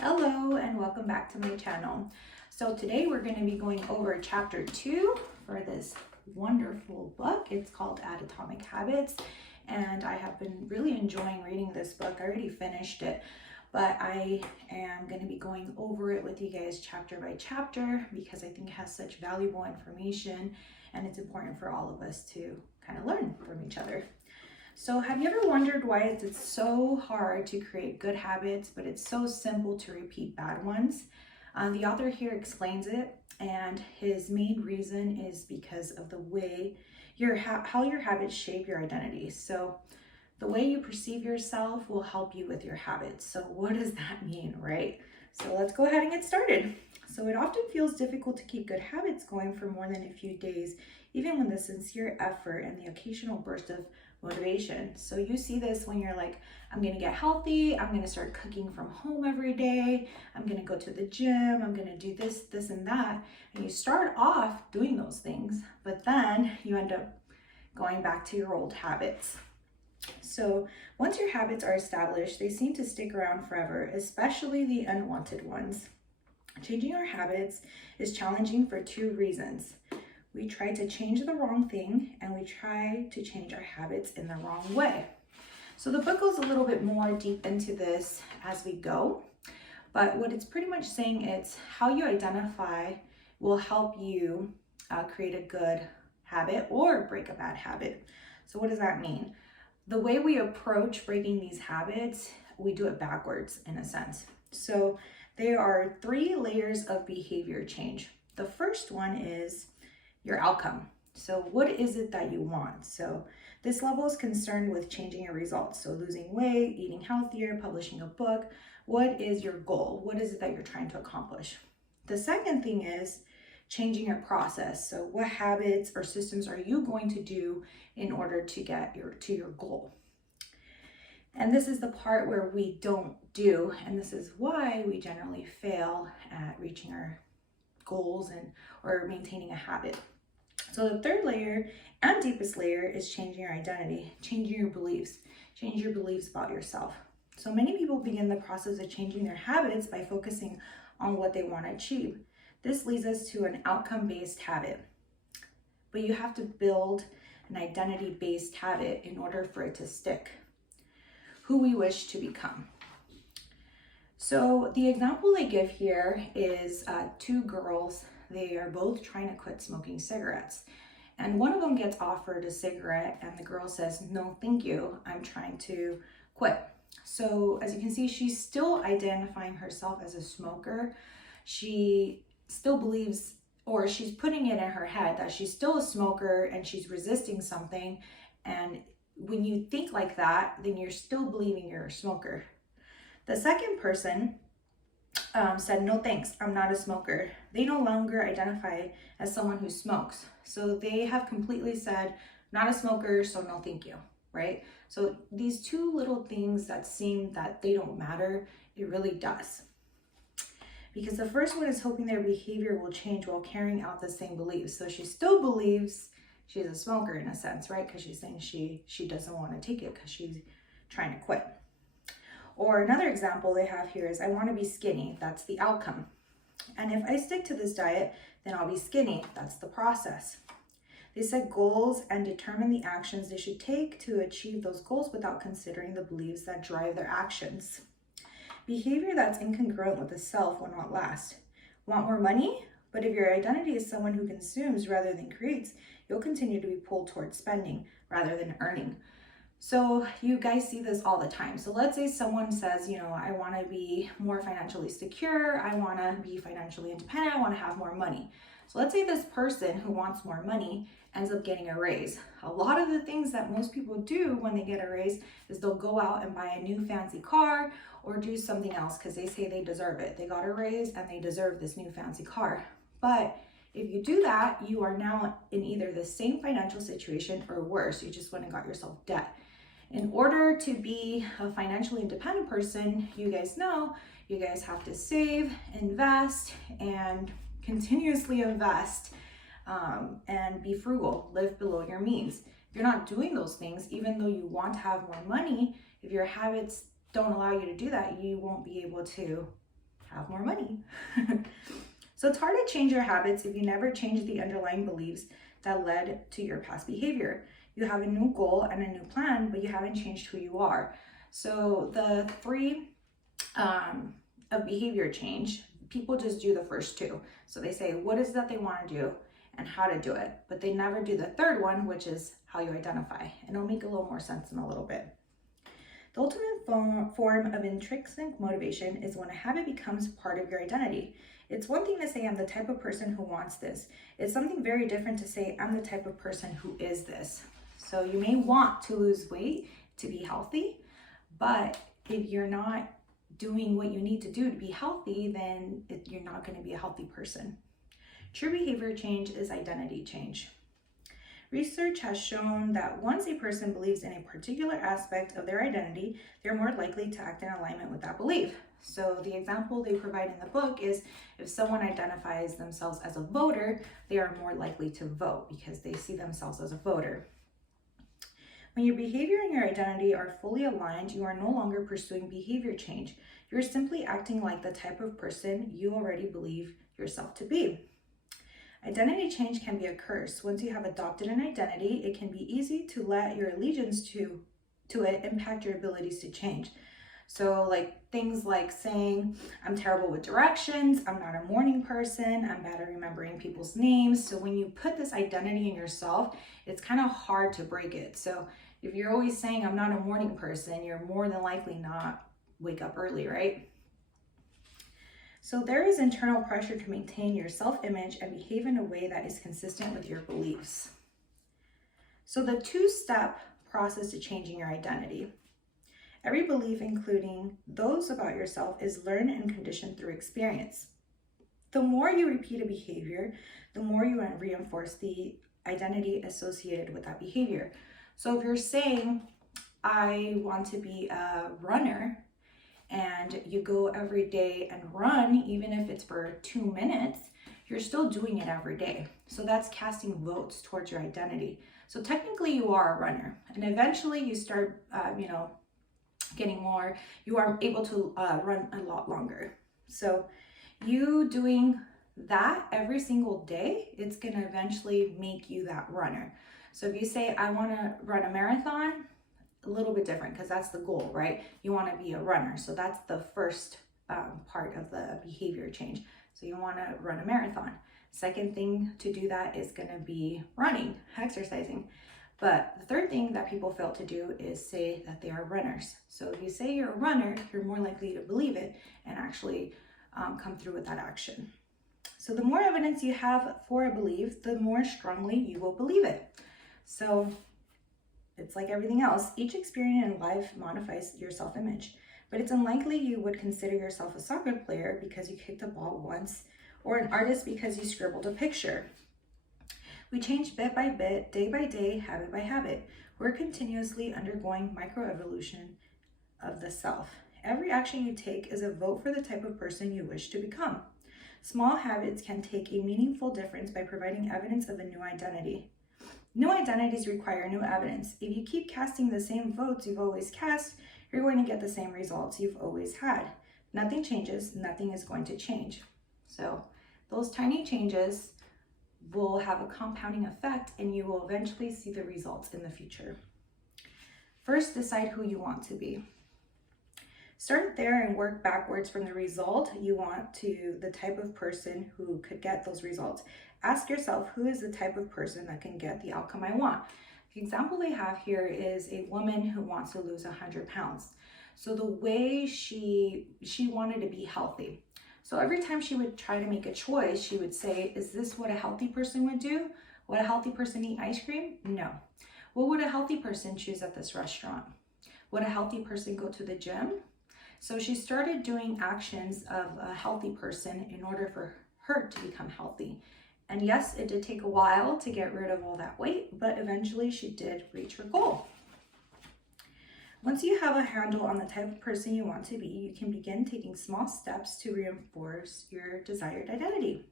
Hello and welcome back to my channel. So today we're going to be going over chapter 2 for this wonderful book. It's called Atomic Habits, and I have been really enjoying reading this book. I already finished it, but I am going to be going over it with you guys chapter by chapter because I think it has such valuable information and it's important for all of us to kind of learn from each other. So have you ever wondered why it's so hard to create good habits, but it's so simple to repeat bad ones? The author here explains it, and his main reason is because of the way how your habits shape your identity. So the way you perceive yourself will help you with your habits. So what does that mean, right? So let's go ahead and get started. So it often feels difficult to keep good habits going for more than a few days, even with the sincere effort and the occasional burst of motivation. So you see this when you're like, I'm gonna get healthy, I'm gonna start cooking from home every day, I'm gonna go to the gym, I'm gonna do this, this, and that. And you start off doing those things, but then you end up going back to your old habits. So once your habits are established, they seem to stick around forever, especially the unwanted ones. Changing our habits is challenging for two reasons. We try to change the wrong thing, and we try to change our habits in the wrong way. So the book goes a little bit more deep into this as we go, but what it's pretty much saying is how you identify will help you create a good habit or break a bad habit. So what does that mean? The way we approach breaking these habits, we do it backwards in a sense. So there are 3 layers of behavior change. The first one is your outcome. So what is it that you want? So this level is concerned with changing your results. So losing weight, eating healthier, publishing a book. What is your goal? What is it that you're trying to accomplish? The second thing is changing your process. So what habits or systems are you going to do in order to get to your goal? And this is the part where we don't do, and this is why we generally fail at reaching our goals or maintaining a habit. So the third layer and deepest layer is changing your identity, changing your beliefs about yourself. So many people begin the process of changing their habits by focusing on what they want to achieve. This leads us to an outcome-based habit. But you have to build an identity-based habit in order for it to stick. Who we wish to become. So the example they give here is 2 girls. They are both trying to quit smoking cigarettes. And one of them gets offered a cigarette and the girl says, no, thank you, I'm trying to quit. So as you can see, she's still identifying herself as a smoker. She still believes, or she's putting it in her head that she's still a smoker and she's resisting something. And when you think like that, then you're still believing you're a smoker. The second person said, no thanks, I'm not a smoker. They no longer identify as someone who smokes. So they have completely said, not a smoker, so no thank you, right? So these 2 little things that seem that they don't matter, it really does. Because the first one is hoping their behavior will change while carrying out the same beliefs. So she still believes she's a smoker in a sense, right? Because she's saying she doesn't want to take it because she's trying to quit. Or another example they have here is, I want to be skinny. That's the outcome. And if I stick to this diet, then I'll be skinny. That's the process. They set goals and determine the actions they should take to achieve those goals without considering the beliefs that drive their actions. Behavior that's incongruent with the self will not last. Want more money? But if your identity is someone who consumes rather than creates, you'll continue to be pulled towards spending rather than earning. So you guys see this all the time. So let's say someone says, I want to be more financially secure. I want to be financially independent. I want to have more money. So let's say this person who wants more money ends up getting a raise. A lot of the things that most people do when they get a raise is they'll go out and buy a new fancy car or do something else because they say they deserve it. They got a raise and they deserve this new fancy car. But if you do that, you are now in either the same financial situation or worse. You just went and got yourself debt. In order to be a financially independent person, you guys know, you guys have to save, invest, and continuously invest and be frugal, live below your means. If you're not doing those things, even though you want to have more money, if your habits don't allow you to do that, you won't be able to have more money. So it's hard to change your habits if you never change the underlying beliefs that led to your past behavior. You have a new goal and a new plan, but you haven't changed who you are. So the three of behavior change, people just do the first two. So they say what is that they want to do and how to do it, but they never do the third one, which is how you identify. And it'll make a little more sense in a little bit. The ultimate form of intrinsic motivation is when a habit becomes part of your identity. It's one thing to say, I'm the type of person who wants this. It's something very different to say, I'm the type of person who is this. So you may want to lose weight to be healthy, but if you're not doing what you need to do to be healthy, then you're not going to be a healthy person. True behavior change is identity change. Research has shown that once a person believes in a particular aspect of their identity, they're more likely to act in alignment with that belief. So the example they provide in the book is if someone identifies themselves as a voter, they are more likely to vote because they see themselves as a voter. When your behavior and your identity are fully aligned, you are no longer pursuing behavior change. You're simply acting like the type of person you already believe yourself to be. Identity change can be a curse. Once you have adopted an identity, it can be easy to let your allegiance to it impact your abilities to change. So like things like saying, I'm terrible with directions, I'm not a morning person, I'm bad at remembering people's names. So when you put this identity in yourself, it's kind of hard to break it. So if you're always saying, I'm not a morning person, you're more than likely not wake up early, right? So there is internal pressure to maintain your self-image and behave in a way that is consistent with your beliefs. So the two-step process to changing your identity. Every belief, including those about yourself, is learned and conditioned through experience. The more you repeat a behavior, the more you reinforce the identity associated with that behavior. So if you're saying, I want to be a runner, and you go every day and run, even if it's for 2 minutes, you're still doing it every day. So that's casting votes towards your identity. So technically you are a runner, and eventually you start, getting more, you are able to run a lot longer. So you doing that every single day, it's gonna eventually make you that runner. So if you say, I wanna run a marathon, a little bit different because that's the goal, right? You want to be a runner. So that's the first part of the behavior change. So you want to run a marathon. Second thing to do that is going to be running, exercising. But the third thing that people fail to do is say that they are runners. So if you say you're a runner, you're more likely to believe it and actually come through with that action. So the more evidence you have for a belief, the more strongly you will believe it. So it's like everything else. Each experience in life modifies your self-image, but it's unlikely you would consider yourself a soccer player because you kicked the ball once, or an artist because you scribbled a picture. We change bit by bit, day by day, habit by habit. We're continuously undergoing microevolution of the self. Every action you take is a vote for the type of person you wish to become. Small habits can take a meaningful difference by providing evidence of a new identity. New identities require new evidence. If you keep casting the same votes you've always cast, you're going to get the same results you've always had. Nothing changes, nothing is going to change. So those tiny changes will have a compounding effect and you will eventually see the results in the future. First, decide who you want to be. Start there and work backwards from the result you want to the type of person who could get those results. Ask yourself, who is the type of person that can get the outcome I want? The example they have here is a woman who wants to lose 100 pounds. So the way she wanted to be healthy. So every time she would try to make a choice, she would say, is this what a healthy person would do? Would a healthy person eat ice cream? No. What would a healthy person choose at this restaurant? Would a healthy person go to the gym? So she started doing actions of a healthy person in order for her to become healthy. And yes, it did take a while to get rid of all that weight, but eventually she did reach her goal. Once you have a handle on the type of person you want to be, you can begin taking small steps to reinforce your desired identity.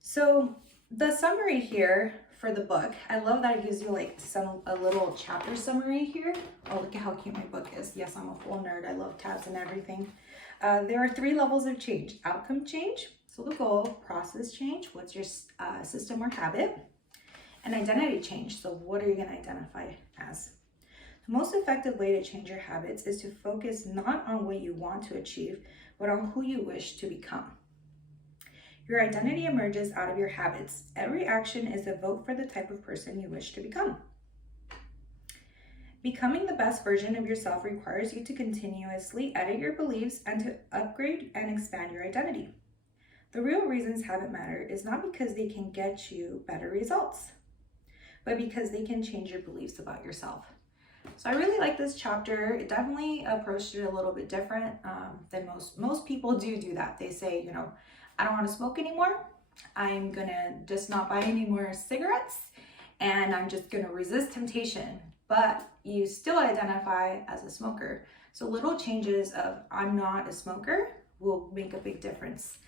So The summary here for the book, I love that it gives you like a little chapter summary here. Oh, look at how cute my book is. Yes, I'm a full nerd. I love tabs and everything. There are 3 levels of change: outcome change, so the goal; process change, what's your system or habit; and identity change, so what are you going to identify as. The most effective way to change your habits is to focus not on what you want to achieve, but on who you wish to become. Your identity emerges out of your habits. Every action is a vote for the type of person you wish to become. Becoming the best version of yourself requires you to continuously edit your beliefs and to upgrade and expand your identity. The real reasons habits matter is not because they can get you better results, but because they can change your beliefs about yourself. So I really like this chapter. It definitely approached it a little bit different than most people do that. They say, you know, I don't want to smoke anymore. I'm gonna just not buy any more cigarettes, and I'm just gonna resist temptation. But you still identify as a smoker. So little changes of I'm not a smoker will make a big difference.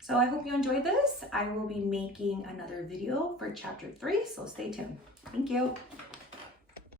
So I hope you enjoyed this. I will be making another video for chapter 3, so stay tuned. Thank you.